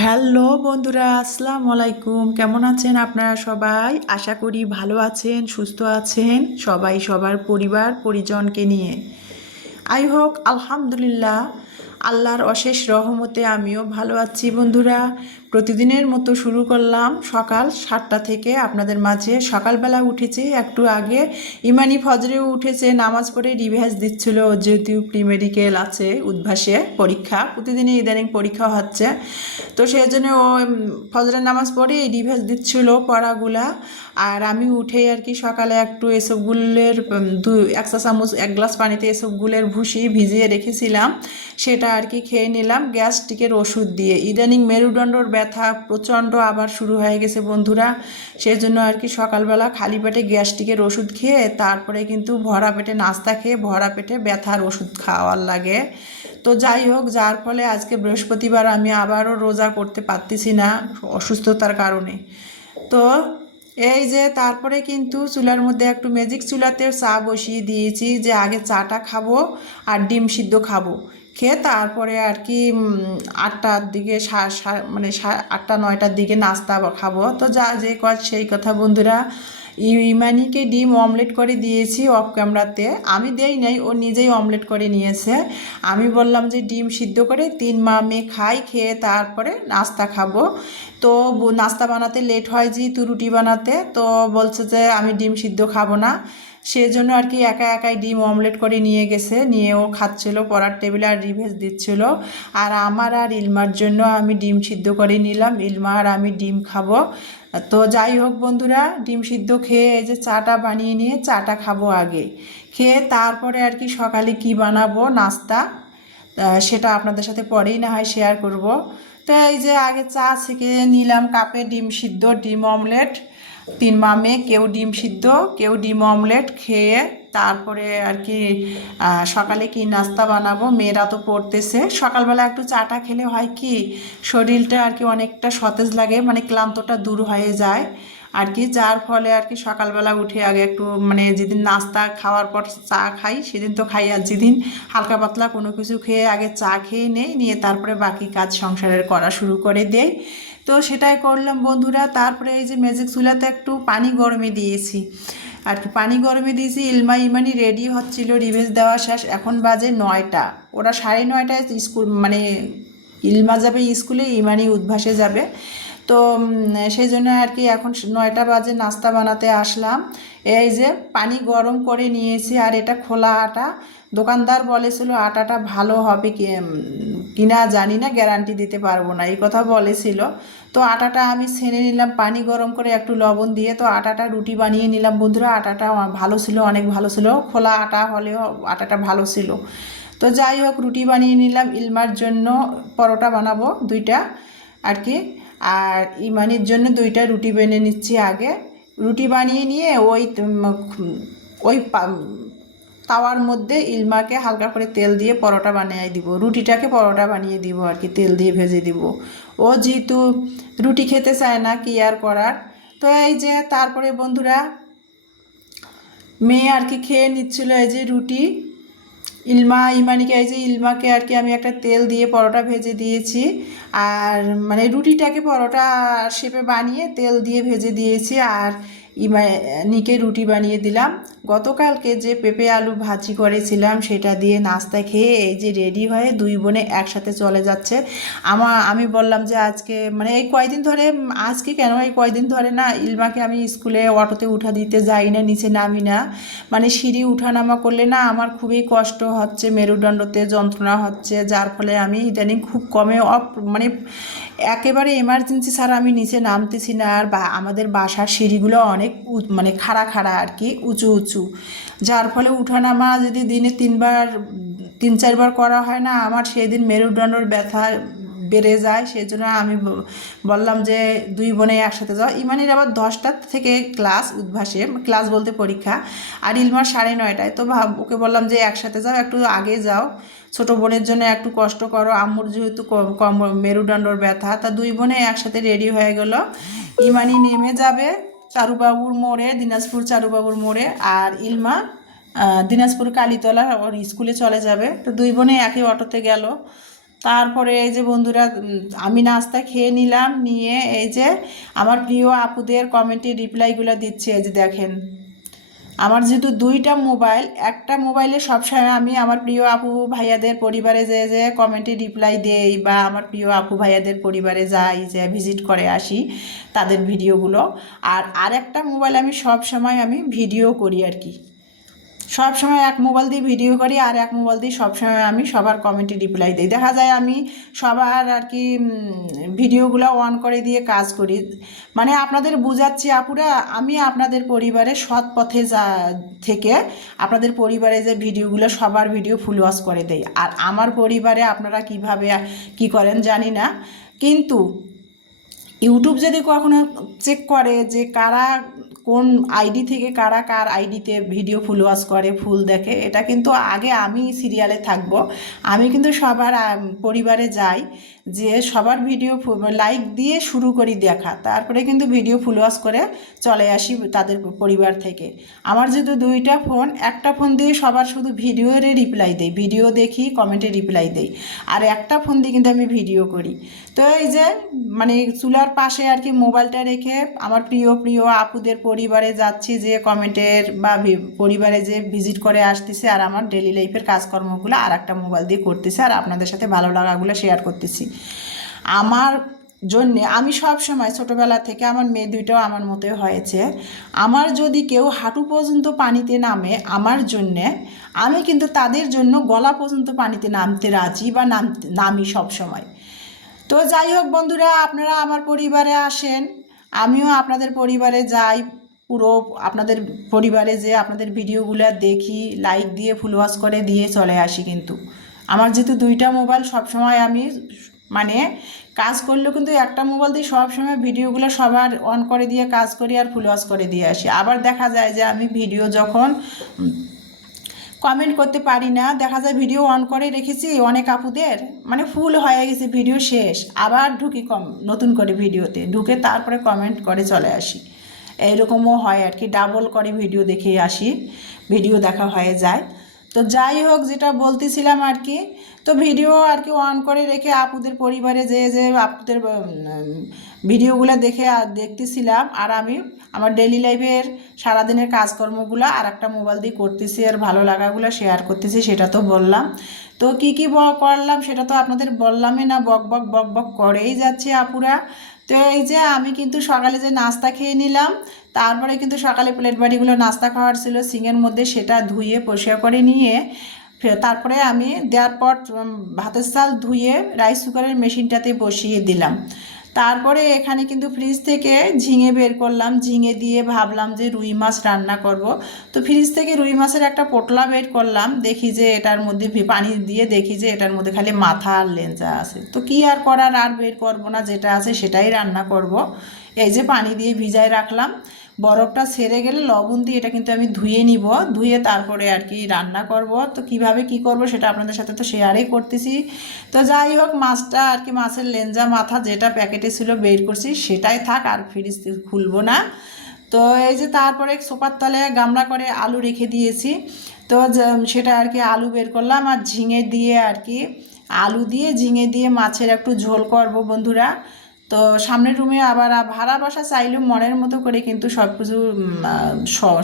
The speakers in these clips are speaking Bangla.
হ্যালো বন্ধুরা, আসসালামু আলাইকুম। কেমন আছেন আপনারা সবাই? আশা করি ভালো আছেন, সুস্থ আছেন সবাই সবার পরিবার পরিজনকে নিয়ে। আই হোক আলহামদুলিল্লাহ, আল্লাহর অশেষ রহমতে আমিও ভালো আছি বন্ধুরা। প্রতিদিনের মতো শুরু করলাম সকাল 7টা থেকে আপনাদের মাঝে। সকালবেলা উঠেছি একটু আগে, ইমানি ফজরেও উঠেছে, নামাজ পড়ে রিভাইজ দিচ্ছিল, যেহেতু প্রি মেডিকেল আছে, উদ্ভাসে পরীক্ষা, প্রতিদিনই ইদানিং পরীক্ষা হচ্ছে, তো সেই জন্য ও ফজরের নামাজ পড়ে রিভাইজ দিচ্ছিল পড়াগুলা। আর আমি উঠেই আর কি সকালে একটু এসবগুলের এক চা চামচ 1 গ্লাস পানিতে এসবগুলের ভুসি ভিজিয়ে রেখেছিলাম, সেটা আর কি খেয়ে নিলাম গ্যাস্ট্রিকের ওষুধ দিয়ে। ইদানিং মেরুদণ্ডর ব্যথা প্রচণ্ড আবার শুরু হয়ে গেছে বন্ধুরা, সেই জন্য আর কি সকালবেলা খালি পেটে গ্যাস্ট্রিকের ওষুধ খেয়ে তারপরে কিন্তু ভরা পেটে নাস্তা খেয়ে ভরা পেটে ব্যথার ওষুধ খাওয়ার লাগে। তো যাই হোক, যার ফলে আজকে বৃহস্পতিবার আমি আবারও রোজা করতে পারতেছি না অসুস্থতার কারণে। তো এই যে তারপরে কিন্তু চুলার মধ্যে একটু ম্যাজিক চুলাতে চা বসিয়ে দিয়েছি, যে আগে চাটা খাবো আর ডিম সিদ্ধ খাবো, খেয়ে তারপরে আর কি 8টার দিকে মানে 8টা 9টার দিকে নাস্তা খাবো। তো যা যে কাজ সেই কথা বন্ধুরা। ইমানিকে ডিম অমলেট করে দিয়েছি অফ ক্যামেরাতে, আমি দেই নাই, ও নিজেই অমলেট করে নিয়েছে। আমি বললাম যে ডিম সিদ্ধ করে 3 মা মেয়ে খাই, খেয়ে তারপরে নাস্তা খাবো। তো নাস্তা বানাতে লেট হয় যেহেতু রুটি বানাতে, তো বলছে যে আমি ডিম সিদ্ধ খাবো না, সেজন্য আর কি একা একাই ডিম অমলেট করে নিয়ে গেছে, নিয়ে ও খাচ্ছিল পড়ার টেবিলে আর রিভেজ দিচ্ছিল। আর আমার আর ইলমার জন্য আমি ডিম সিদ্ধ করে নিলাম, ইলমা আর আমি ডিম খাবো। তো যাই হোক বন্ধুরা, ডিম সিদ্ধ খেয়ে এই যে চাটা বানিয়ে নিয়ে চাটা খাবো আগে, খেয়ে তারপরে আর কি সকালে কি বানাবো নাস্তা, সেটা আপনাদের সাথে পরেই না হয় শেয়ার করব। তো এই যে আগে চা ছেঁকে নিলাম কাপে, ডিম সিদ্ধ ডিম অমলেট, 3 মা মেয়ে, কেউ ডিম সিদ্ধ কেউ ডিম অমলেট খেয়ে তারপরে আর কি সকালে কি নাস্তা বানাবো। মেয়েরা তো পড়তেছে, সকালবেলা একটু চাটা খেলে হয় কি শরীরটা আর কি অনেকটা সতেজ লাগে, মানে ক্লান্তটা দূর হয়ে যায় আর কি, যার ফলে আর কি সকালবেলা উঠে আগে একটু মানে যেদিন নাস্তা খাওয়ার পর চা খাই সেদিন তো খাই, আর যেদিন হালকা পাতলা কোনো কিছু খেয়ে আগে চা খেয়ে নেই, নিয়ে তারপরে বাকি কাজ সংসারের করা শুরু করে দেই। তো সেটাই করলাম বন্ধুরা। তারপরে এই যে ম্যাজিক চুলাতে একটু পানি গরমে দিয়েছি আর কি, পানি গরমে দিয়েছি। ইমানি রেডি হচ্ছিল, রিভেজ দেওয়া শেষ, এখন বাজে 9টা, ওরা 9:30টায় স্কুল মানে ইলমা যাবে স্কুলে, ইমানি উদ্ভাসে যাবে। তো সেই জন্য আর কি এখন 9টা বাজে নাস্তা বানাতে আসলাম। এই যে পানি গরম করে নিয়েছি, আর এটা খোলা আটা, দোকানদার বলেছিল আটাটা ভালো হবে কিনা জানি না, গ্যারান্টি দিতে পারবো না এই কথা বলেছিল। তো আটাটা আমি ছেনে নিলাম পানি গরম করে একটু লবণ দিয়ে, তো আটাটা রুটি বানিয়ে নিলাম বন্ধুরা। আটাটা ভালো ছিল, অনেক ভালো ছিল, খোলা আটা হলেও আটাটা ভালো ছিল। তো যাই হোক, রুটি বানিয়ে নিলাম, ইলমার জন্য পরোটা বানাবো 2টা আর কি, আর ইমানির জন্য 2টা রুটি বেনে নিচ্ছি আগে। রুটি বানিয়ে নিয়ে ওই তাওয়ার মধ্যে ইলমাকে হালকা করে তেল দিয়ে পরোটা বানিয়ে দিব, রুটিটাকে পরোটা বানিয়ে দিব আর কি, তেল দিয়ে ভেজে দিব। ও যেহেতু রুটি খেতে চায় না, কি আর করার। তো এই যে তারপরে বন্ধুরা মেয়ে আর কি খেয়ে নিচ্ছিল এই যে রুটি, ইমানিকে এই যে ইলমাকে আর কি আমি একটা তেল দিয়ে পরোটা ভেজে দিয়েছি, আর মানে রুটিটাকে পরোটা শেপে বানিয়ে তেল দিয়ে ভেজে দিয়েছি, আর ইমানিকে রুটি বানিয়ে দিলাম। গতকালকে যে পেঁপে আলু ভাজি করেছিলাম সেটা দিয়ে নাস্তা খেয়ে এই যে রেডি হয়ে 2 বোনে একসাথে চলে যাচ্ছে। আমি বললাম যে আজকে মানে এই কয়দিন ধরে, আজকে কেন এই কয়দিন ধরে না ইলমাকে আমি স্কুলে অটোতে উঠা দিতে যাই না, নিচে নামি না, মানে সিঁড়ি উঠানামা করলে না আমার খুবই কষ্ট হচ্ছে, মেরুদণ্ডতে যন্ত্রণা হচ্ছে, যার ফলে আমি ইদানিং খুব কমে মানে একেবারে এমার্জেন্সি ছাড়া আমি নিচে নামতেছি না। আর আমাদের বাসার সিঁড়িগুলো অনেক মানে খাড়া খাড়া আর কি, উঁচু উঁচু, যার ফলে উঠানামা যদি দিনে 3-4বার করা হয় না, আমার সেই দিন মেরুদণ্ডর ব্যথা বেড়ে যায়। সেই জন্য আমি বললাম যে 2 বোনে একসাথে যাও। ইমানির আবার 10টা থেকে ক্লাস, উদ্ভাসে ক্লাস বলতে পরীক্ষা, আর ইলমার 9:30টায়। তো ওকে বললাম যে একসাথে যাও, একটু আগে যাও, ছোটো বোনের জন্য একটু কষ্ট করো, আম্মুর যেহেতু কম মেরুদণ্ডর ব্যথা। তা 2 বোনে একসাথে রেডি হয়ে গেল। ইমানি নেমে যাবে চারুবাবুর মোড়ে, দিনাজপুর চারুবাবুর মোড়ে, আর ইলমা দিনাজপুর কালীতলা ওর স্কুলে চলে যাবে। তো 2 বোনে একই অটোতে গেল। তারপরে এই যে বন্ধুরা আমি নাস্তা খেয়ে নিলাম, নিয়ে এই যে আমার প্রিয় আপুদের কমেন্টে রিপ্লাইগুলো দিচ্ছে। এই যে দেখেন, আমার যেহেতু দুইটা মোবাইল, একটা মোবাইলে সবসময় আমি আমার প্রিয় আপু ভাইয়াদের পরিবারে যে যে কমেন্টে রিপ্লাই দেই, বা আমার প্রিয় আপু ভাইয়াদের পরিবারে যাই, যে ভিজিট করে আসি তাদের ভিডিওগুলো। আর আরেকটা মোবাইল আমি সব সময় আমি ভিডিও করি আর কি, সব সময় এক মোবাইল দিয়ে ভিডিও করি, আর এক মোবাইল দিয়ে সবসময় আমি সবার কমেন্টে রিপ্লাই দিই। দেখা যায় আমি সবার আর কি ভিডিওগুলো অন করে দিয়ে কাজ করি। মানে আপনাদের বুঝাচ্ছি আপুরা, আমি আপনাদের পরিবারে সৎ পথে থেকে আপনাদের পরিবারে যে ভিডিওগুলো সবার ভিডিও ফুল ওয়াচ করে দেই। আর আমার পরিবারে আপনারা কিভাবে কি করেন জানি না, কিন্তু ইউটিউব যদি কখনো চেক করে যে কারা কোন আইডি থেকে কারা কার আইডিতে ভিডিও ফুল ওয়াচ করে, ফুল দেখে, এটা কিন্তু আগে আমি সিরিয়ালে থাকব। আমি কিন্তু সবার পরিবারে যাই, যে সবার ভিডিও লাইক দিয়ে শুরু করি দেখা, তারপরে কিন্তু ভিডিও ফুল ওয়াচ করে চলে আসি তাদের পরিবার থেকে। আমার যেহেতু দুইটা ফোন, একটা ফোন দিয়ে সবার শুধু ভিডিওরে রিপ্লাই দেই, ভিডিও দেখি কমেন্টে রিপ্লাই দেই, আর একটা ফোন দিয়ে কিন্তু আমি ভিডিও করি। তো এই যে মানে চুলার পাশে আর কি মোবাইলটা রেখে আমার প্রিয় প্রিয় আপুদের পরিবারে যাচ্ছি, যে কমেন্টের বা পরিবারে যে ভিজিট করে আসতেছে, আর আমার ডেলি লাইফের কাজকর্মগুলো আর একটা মোবাইল দিয়ে করতেছে, আর আপনাদের সাথে ভালো লাগাগুলো শেয়ার করতেছি। আমার জন্যে আমি সব সময় ছোটোবেলা থেকে, আমার মেয়ে দুইটাও আমার মতোই হয়েছে, আমার যদি কেউ হাঁটু পর্যন্ত পানিতে নামে আমার জন্যে, আমি কিন্তু তাদের জন্য গলা পর্যন্ত পানিতে নামতে রাজি, বা নামি সব সময়। তো যাই হোক বন্ধুরা, আপনারা আমার পরিবারে আসেন, আমিও আপনাদের পরিবারে যাই, পুরো আপনাদের পরিবারে যে আপনাদের ভিডিওগুলো দেখি, লাইক দিয়ে ফুল ওয়াচ করে দিয়ে চলে আসি। কিন্তু আমার যেহেতু দুইটা মোবাইল, সবসময় আমি মানে কাজ করলেও কিন্তু একটা মোবাইল দিয়ে সবসময় ভিডিওগুলো সবার অন করে দিয়ে কাজ করি আর ফুল ওয়াচ করে দিয়ে আসি। আবার দেখা যায় যে আমি ভিডিও যখন কমেন্ট করতে পারি না, দেখা যায় ভিডিও অন করে রেখেছি অনেক আপুদের, মানে ফুল হয়ে গেছে ভিডিও শেষ, আবার ঢুকি নতুন করে ভিডিওতে ঢুকে তারপরে কমেন্ট করে চলে আসি। এইরকমও হয় আর কি, ডাবল করে ভিডিও দেখে আসি, ভিডিও দেখা হয়ে যায়। তো যাই হোক, যেটা বলতেছিলাম আর কি, তো ভিডিও আর কি অন করে রেখে আপুদের পরিবারে যে যে আপুদের ভিডিওগুলো দেখে দেখতেছিলাম, আর আমি আমার ডেলি লাইফের সারাদিনের কাজকর্মগুলো আর একটা মোবাইল দিয়ে করতেছি, আর ভালো লাগাগুলো শেয়ার করতেছি, সেটা তো বললাম। তো কী কী করলাম সেটা তো আপনাদের বললামই না, বক বক বক বক করেই যাচ্ছে আপুরা। তো এই যে আমি কিন্তু সকালে যে নাস্তা খেয়ে নিলাম, তারপরে কিন্তু সকালে প্লেট বাটিগুলো নাস্তা খাওয়ার ছিল সিঙের মধ্যে, সেটা ধুয়ে পরিষ্কার করে নিয়ে তারপরে আমি দেওয়ার পর ভাতের চাল ধুয়ে রাইস কুকারের মেশিনটাতে বসিয়ে দিলাম। তারপরে এখানে কিন্তু ফ্রিজ থেকে ঝিঙে বের করলাম, ঝিঙে দিয়ে ভাবলাম যে রুই মাছ রান্না করব। তো ফ্রিজ থেকে রুই মাছের একটা পোটলা বের করলাম, দেখি যে এটার মধ্যে পানি দিয়ে দেখি যে এটার মধ্যে খালি মাথা আর লেঞ্জা আছে। তো কি আর করার, আর বের করবো না, যেটা আছে সেটাই রান্না করব। এই যে পানি দিয়ে ভিজায় রাখলাম, বরফটা ছেড়ে গেলে লবণ দিয়ে এটা কিন্তু আমি ধুয়ে নিব, ধুয়ে তারপরে আর কি রান্না করব। তো কিভাবে কি করব সেটা আপনাদের সাথে তো শেয়ারই করতেছি। তো যাই হোক, মাছটা আর কি মাছের লেঞ্জা মাথা যেটা প্যাকেটে ছিল বের করছি, সেটাই থাক, আর ফ্রিজ খুলবো না। তো এই যে তারপরে সোফার তলে গামলা করে আলু রেখে দিয়েছি, তো সেটা আর কি আলু বের করলাম, আর ঝিঙে দিয়ে আর কি আলু দিয়ে ঝিঙে দিয়ে মাছের একটু ঝোল করব বন্ধুরা। তো সামনের রুমে আবার ভাড়া বাসা চাইলেও মনের মতো করে কিন্তু সব কিছু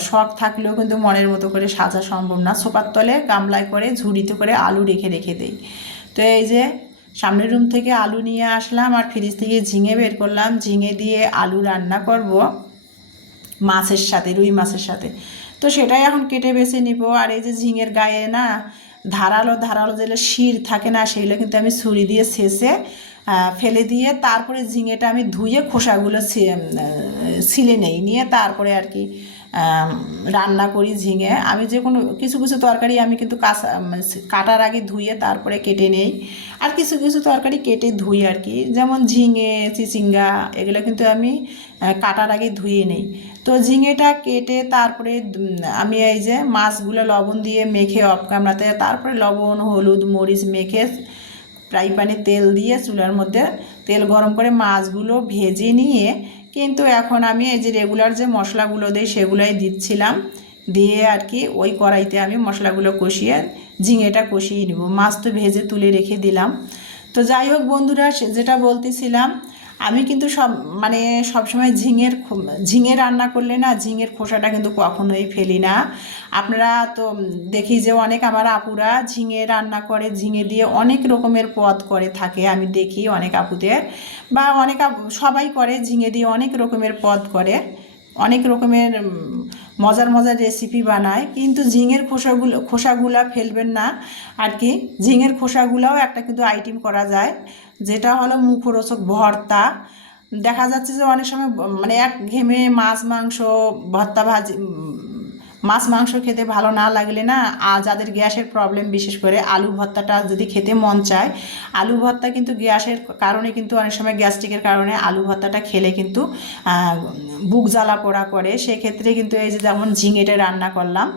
শখ থাকলেও কিন্তু মনের মতো করে সাজা সম্ভব না। সোফার তলে গামলায় করে ঝুড়িতে করে আলু রেখে রেখে দেই। তো এই যে সামনের রুম থেকে আলু নিয়ে আসলাম, আর ফ্রিজ থেকে ঝিঙে বের করলাম, ঝিঙে দিয়ে আলু রান্না করব মাছের সাথে, রুই মাছের সাথে। তো সেটাই এখন কেটে বেছে নিব। আর এই যে ঝিঙের গায়ে না ধারালো ধারালো যেগুলো শির থাকে না, সেগুলো কিন্তু আমি ছুরি দিয়ে ছেঁচে ফেলে দিয়ে তারপরে ঝিঙেটা আমি ধুয়ে খোসাগুলো ছিলে নেই, নিয়ে তারপরে আর কি রান্না করি ঝিঙে। আমি যে কোনো কিছু কিছু তরকারি আমি কিন্তু কাটার আগে ধুয়ে তারপরে কেটে নেই, আর কিছু কিছু তরকারি কেটে ধুই আর কি, যেমন ঝিঙে চিচিঙ্গা এগুলো কিন্তু আমি কাটার আগে ধুয়ে নেই। তো ঝিঙেটা কেটে তারপরে আমি এই যে মাছগুলো লবণ দিয়ে মেখে অফ ক্যামেরাতে, তারপরে লবণ হলুদ মরিচ মেখে ফ্রাই প্যানে তেল দিয়ে চুলার মধ্যে তেল গরম করে মাছগুলো ভেজে নিয়ে, কিন্তু এখন আমি এই যে রেগুলার যে মশলাগুলো দিই সেগুলোই দিচ্ছিলাম, দিয়ে আর কি ওই কড়াইতে আমি মশলাগুলো কষিয়ে ঝিঙেটা কষিয়ে নিব। মাছ তো ভেজে তুলে রেখে দিলাম। তো যাই হোক বন্ধুরা, যেটা বলতেছিলাম, আমি কিন্তু মানে সবসময় ঝিঙে রান্না করলে না, ঝিঙের খোসাটা কিন্তু কখনোই ফেলি না। আপনারা তো দেখি যে অনেক আমার আপুরা ঝিঙে রান্না করে, ঝিঙে দিয়ে অনেক রকমের পদ করে থাকে, আমি দেখি অনেক আপুদের, বা সবাই করে ঝিঙে দিয়ে অনেক রকমের পদ করে, অনেক রকমের মজার মজার রেসিপি বানায়। কিন্তু ঝিঙের খোসাগুলা ফেলবেন না আর কি। ঝিঙের খোসাগুলাও একটা কিন্তু আইটেম করা যায়, যেটা হলো মুখরোচক ভর্তা। দেখা যাচ্ছে যে অনেক সময় মানে এক ঘেমে মাছ মাংস ভর্তা ভাজি, মাছ মাংস খেতে ভালো না লাগলে না, যাদের গ্যাসের প্রবলেম, বিশেষ করে আলু ভর্তাটা যদি খেতে মন চায়, আলু ভর্তা কিন্তু গ্যাসের কারণে কিন্তু অনেক সময় গ্যাস্ট্রিকের কারণে আলু ভর্তাটা খেলে কিন্তু বুক জ্বালা পোড়া করে। সেক্ষেত্রে কিন্তু এই যে যেমন ঝিঙেটা রান্না করলাম,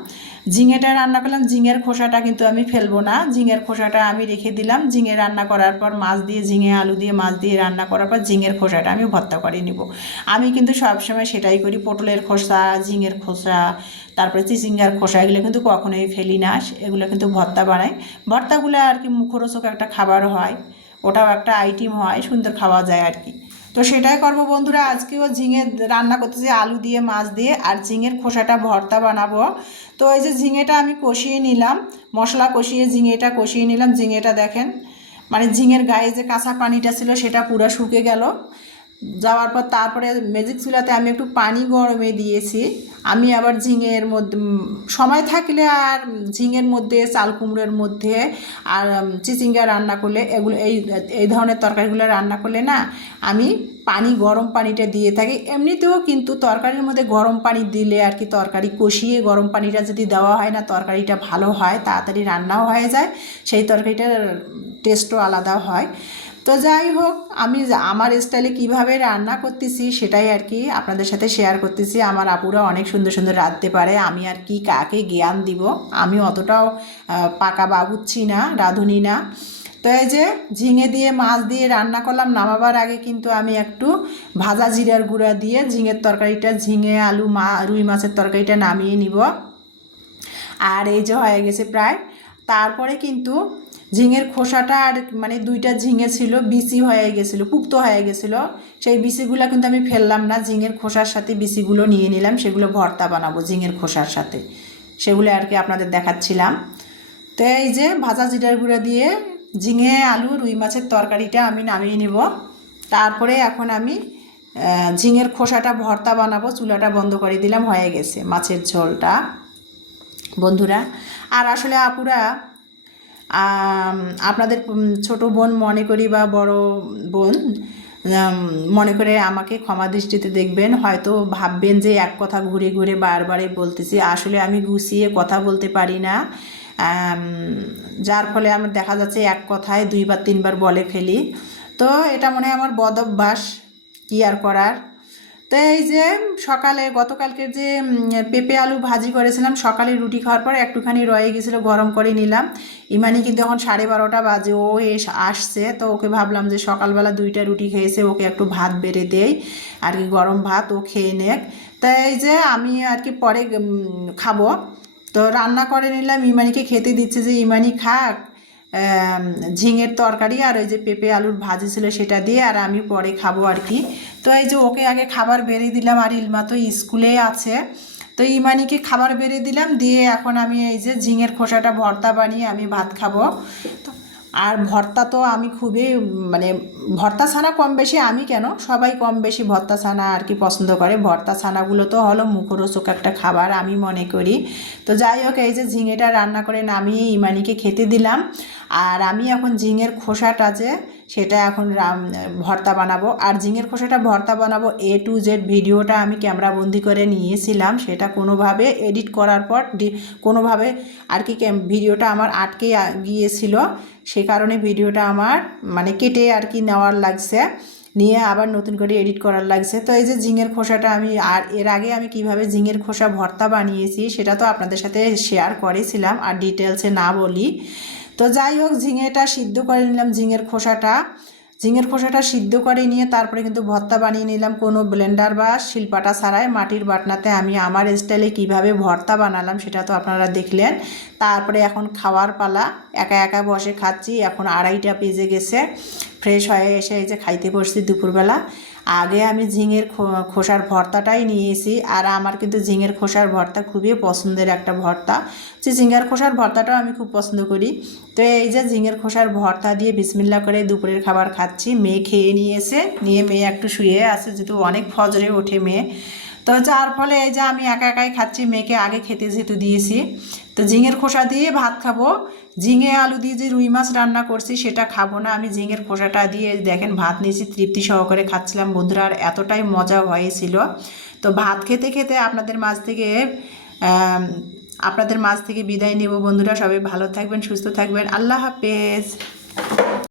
ঝিঙের খোসাটা কিন্তু আমি ফেলবো না, ঝিঙের খোসাটা আমি রেখে দিলাম। ঝিঙে রান্না করার পর মাছ দিয়ে, ঝিঙে আলু দিয়ে মাছ দিয়ে রান্না করার পর ঝিঙের খোসাটা আমি ভর্তা করে নিব। আমি কিন্তু সবসময় সেটাই করি। পটলের খোসা, ঝিঙের খোসা, তারপরে চিচিঙ্গার খোসা, এগুলো কিন্তু কখনোই ফেলি না, এগুলো কিন্তু ভর্তা বানাই। ভর্তাগুলো আর কি মুখরোচক একটা খাবার হয়, ওটাও একটা আইটেম হয়, সুন্দর খাওয়া যায় আর কি। তো সেটাই করবো বন্ধুরা। আজকেও ঝিঙে রান্না করতেছি আলু দিয়ে মাছ দিয়ে, আর ঝিঙের খোসাটা ভর্তা বানাবো। তো এই যে ঝিঙেটা আমি কষিয়ে নিলাম, মশলা কষিয়ে ঝিঙেটা কষিয়ে নিলাম। ঝিঙেটা দেখেন, মানে ঝিঙের গায়ে যে কাঁচা পানিটা ছিল সেটা পুরো শুকে গেল। যাওয়ার পর তারপরে ম্যাজিক চুলাতে আমি একটু পানি গরমে দিয়েছি। আমি আবার ঝিঙের মধ্যে সময় থাকলে আর ঝিঙের মধ্যে, চাল কুমড়োর মধ্যে, আর চিচিঙ্গা রান্না করলে, এগুলো এই ধরনের তরকারিগুলো রান্না করলে না, আমি গরম পানিটা দিয়ে থাকি। এমনিতেও কিন্তু তরকারির মধ্যে গরম পানি দিলে আর কি, তরকারি কষিয়ে গরম পানিটা যদি দেওয়া হয় না, তরকারিটা ভালো হয়, তাড়াতাড়ি রান্নাও হয়ে যায়, সেই তরকারিটার টেস্টও আলাদা হয়। তো যাই হোক, আমি আমার স্টাইলে কিভাবে রান্না করতেছি সেটাই আর কি আপনাদের সাথে শেয়ার করতেছি। আমার আপুরা অনেক সুন্দর সুন্দর রাঁধতে পারে, আমি আর কি কাকে জ্ঞান দিব, আমি অতটাও পাকা বাবুচ্ছি না, রাঁধুনি না। তো এই যে ঝিঙে দিয়ে মাছ দিয়ে রান্না করলাম। নামাবার আগে কিন্তু আমি একটু ভাজা জিরার গুঁড়া দিয়ে ঝিঙের তরকারিটা, ঝিঙে আলু রুই মাছের তরকারিটা নামিয়ে নিব। আর এই যে হয়ে গেছে প্রায়। তারপরে কিন্তু ঝিঙের খোসাটা, আর মানে দুইটা ঝিঙে ছিল, বিচি হয়ে গেছিলো, পুক্তো হয়ে গেছিলো, সেই বিচিগুলো কিন্তু আমি ফেললাম না, ঝিঙের খোসার সাথে বিচিগুলো নিয়ে নিলাম, সেগুলো ভর্তা বানাবো ঝিঙের খোসার সাথে, সেগুলো আর কি আপনাদের দেখাচ্ছিলাম। তো এই যে ভাজা জিরার গুঁড়া দিয়ে ঝিঙে আলু রুই মাছের তরকারিটা আমি নামিয়ে নিব। তারপরে এখন আমি ঝিঙের খোসাটা ভর্তা বানাবো। চুলাটা বন্ধ করে দিলাম, হয়ে গেছে মাছের ঝোলটা বন্ধুরা। আর আসলে আপুরা, আপনাদের ছোট বোন মনে করি বা বড় বোন মনে করে আমাকে ক্ষমা দৃষ্টিতে দেখবেন। হয়তো ভাববেন যে এক কথা ঘুরে ঘুরে বারবারই বলতেছি, আসলে আমি গুছিয়ে কথা বলতে পারি না, যার ফলে আমার দেখা যাচ্ছে এক কথায় দুইবার তিনবার বলে ফেলি। তো এটা মনে হয় আমার বদ অভ্যাস, কী আর করার। তো এই যে সকালে গতকালকের যে পেঁপে আলু ভাজি করেছিলাম, সকালে রুটি খাওয়ার পর একটুখানি রয়ে গেছিলো, গরম করে নিলাম। ইমানি কিন্তু এখন 12:30 বাজে, ও আসছে, তো ওকে ভাবলাম যে সকালবেলা 2টা রুটি খেয়েছে, ওকে একটু ভাত বেড়ে দেই আর কি, গরম ভাত, ও খেয়ে নেক। তাই এই যে আমি আর কি পরে খাবো, তো রান্না করে নিলাম, ইমানিকে খেতে দিচ্ছে যে ইমানি খাক ঝিঙের তরকারি আর ওই যে পেঁপে আলুর ভাজি ছিল সেটা দিয়ে, আর আমি পরে খাবো আর কি। তো এই যে ওকে আগে খাবার বেড়ে দিলাম, আর ইলমা তো স্কুলে আছে, তো ইমানিকে খাবার বেড়ে দিলাম, দিয়ে এখন আমি এই যে ঝিঙের খোসাটা ভর্তা বানিয়ে আমি ভাত খাবো। তো আর ভর্তা তো আমি খুবই মানে ভর্তা ছানা কম বেশি, আমি কেন, সবাই কম বেশি ভর্তা ছানা আর কি পছন্দ করে। ভর্তা ছানাগুলো তো হলো মুখরোচক একটা খাবার আমি মনে করি। তো যাই হোক, এই যে ঝিঙেটা রান্না করে নামিয়ে ইমানিকে খেতে দিলাম। আর আমি এখন ঝিঙের খোসাটা যে সেটা এখন ভর্তা বানাবো। আর ঝিঙের খোসাটা ভর্তা বানাবো A to Z ভিডিওটা আমি ক্যামেরাবন্দি করে নিয়েছিলাম, সেটা কোনোভাবে এডিট করার পর কোনোভাবে আর কি ভিডিওটা আমার আটকে গিয়েছিল, সে কারণে ভিডিওটা আমার মানে কেটে আর কি নেওয়ার লাগছে, নিয়ে আবার নতুন করে এডিট করার লাগছে। তো এই যে ঝিঙের খোসাটা আমি, আর এর আগে আমি কিভাবে ঝিঙের খোসা ভর্তা বানিয়েছি সেটা তো আপনাদের সাথে শেয়ার করেছিলাম, আর ডিটেলসে না বলি। তো যাই হোক, ঝিঙেটা সিদ্ধ করে নিলাম, ঝিঙের খোসাটা ঝিঙের খোসাটা সিদ্ধ করে নিয়ে তারপরে কিন্তু ভর্তা বানিয়ে নিলাম, কোনো ব্লেন্ডার বা শিলপাটা ছাড়াই মাটির বাটনাতে। আমি আমার স্টাইলে কিভাবে ভর্তা বানালাম সেটা তো আপনারা দেখলেন। তারপরে এখন খাওয়ার পালা, একা একা বসে খাচ্ছি। এখন 2:30 বেজে গেছে, ফ্রেশ হয়ে এসে এই যে খাইতে বসছি দুপুরবেলা। আগে আমি ঝিঙের খোসার ভর্তাটাই নিয়েছি, আর আমার কিন্তু ঝিঙের খোসার ভর্তা খুবই পছন্দের একটা ভর্তা। যে ঝিঙের খোসার ভর্তাটাও আমি খুব পছন্দ করি। তো এই যে ঝিঙের খোসার ভর্তা দিয়ে বিসমিল্লা করে দুপুরের খাবার খাচ্ছি। মেয়ে খেয়ে নিয়েছে, নিয়ে মেয়ে একটু শুয়ে আছে, যেহেতু অনেক ফজরে ওঠে মেয়ে। তো যার ফলে এই যে আমি একা একাই খাচ্ছি, মেয়েকে আগে খেতে যেহেতু দিয়েছি। তো ঝিঙের খোসা দিয়ে ভাত খাবো। ঝিঙে আলু দিয়ে যে রুই মাছ রান্না করছি সেটা খাবো না, আমি ঝিঙের খোসাটা দিয়ে দেখেন ভাত নিয়েছি, তৃপ্তি সহকারে খাচ্ছিলাম বন্ধুরা, আর এতটাই মজা হয়েছিল। তো ভাত খেতে খেতে আপনাদের মাঝ থেকে বিদায় নেব বন্ধুরা। সবাই ভালো থাকবেন, সুস্থ থাকবেন, আল্লাহ হাফেজ।